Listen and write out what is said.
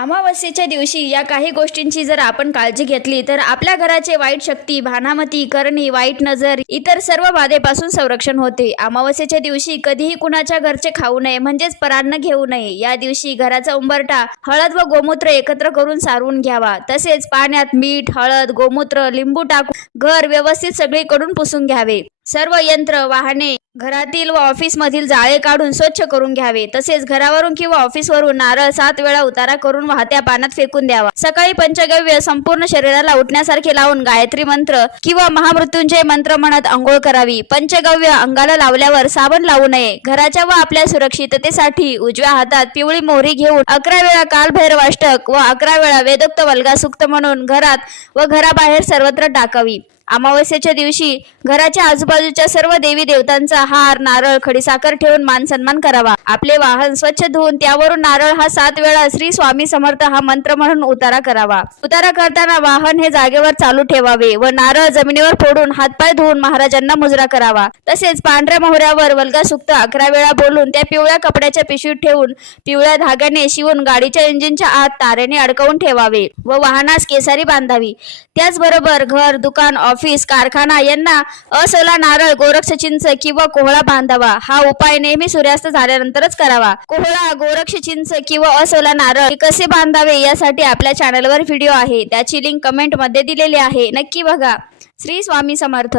अमावस्येच्या दिवशी या काही गोष्टींची जर आपण काळजी घेतली तर आपल्या घराचे वाईट शक्ती, भानामती, करणी, वाईट नजर इतर सर्व बाधेपासून संरक्षण होते. अमावस्येच्या दिवशी कधीही कुणाच्या घरचे खाऊ नये, म्हणजेच परान्न घेऊ नये. या दिवशी घराचा उंबरठा हळद व गोमूत्र एकत्र करून सारवून घ्यावा. तसेच पाण्यात मीठ, हळद, गोमूत्र, लिंबू टाकून घर व्यवस्थित सगळीकडून पुसून घ्यावे. सर्व यंत्र, वाहने, घरातील व ऑफिस मधील जाळे काढून स्वच्छ करून घ्यावे. तसेच घरावरून किंवा ऑफिसवरून नारळ 7 वेळा उतारा करून वाहत्या पाण्यात फेकून द्यावा. सकाळी पंचगव्य संपूर्ण शरीराला उठण्यासारखे लावून गायत्री मंत्र किंवा महामृत्युंजय मंत्र म्हणत अंघोळ करावी. पंचगव्य अंगाला लावल्यावर साबण लावू नये. घराच्या व आपल्या सुरक्षिततेसाठी उजव्या हातात पिवळी मोहरी घेऊन 11 वेळा कालभैरवाष्टक व 11 वेळा वेदोक्त वल्गा सुक्त म्हणून घरात व घराबाहेर सर्वत्र टाकावी. अमावस्येच्या दिवशी घराच्या आजूबाजूच्या सर्व देवी देवतांचा हार, नारळ, खडीसाखर ठेवून मान सन्मान करावा. आपले वाहन स्वच्छ धुवून त्यावरून नारळ हा 7 वेळा श्री स्वामी समर्थ हा मंत्र म्हणून उतारा करावा. उतारा करताना वाहन हे जागेवर चालू ठेवावे व नारळ जमिनीवर फोडून हातपाय धुवून महाराजांना मुजरा करावा. तसेच पांढऱ्या मोहऱ्यावर वल्गा सुक्त 11 वेळा बोलून त्या पिवळ्या कपड्याच्या पिशवीत ठेवून पिवळ्या धाग्याने शिवून गाडीच्या इंजिनच्या आत तारेने अडकवून ठेवावे व वाहनास केसारी बांधावी. त्याचबरोबर घर, दुकान, ऑफिस, कारखाना यांना असोला नारळ, गोरक्ष चिंच किंवा कोहळा बांधावा. हा उपाय नेहमी सूर्यास्त झाल्यानंतरच करावा. कोहळा, गोरक्ष चिंच किंवा असोला नारळ कसे बांधावे यासाठी आपल्या चॅनलवर व्हिडिओ आहे, त्याची लिंक कमेंट मध्ये दिलेली आहे, नक्की बघा. श्री स्वामी समर्थ.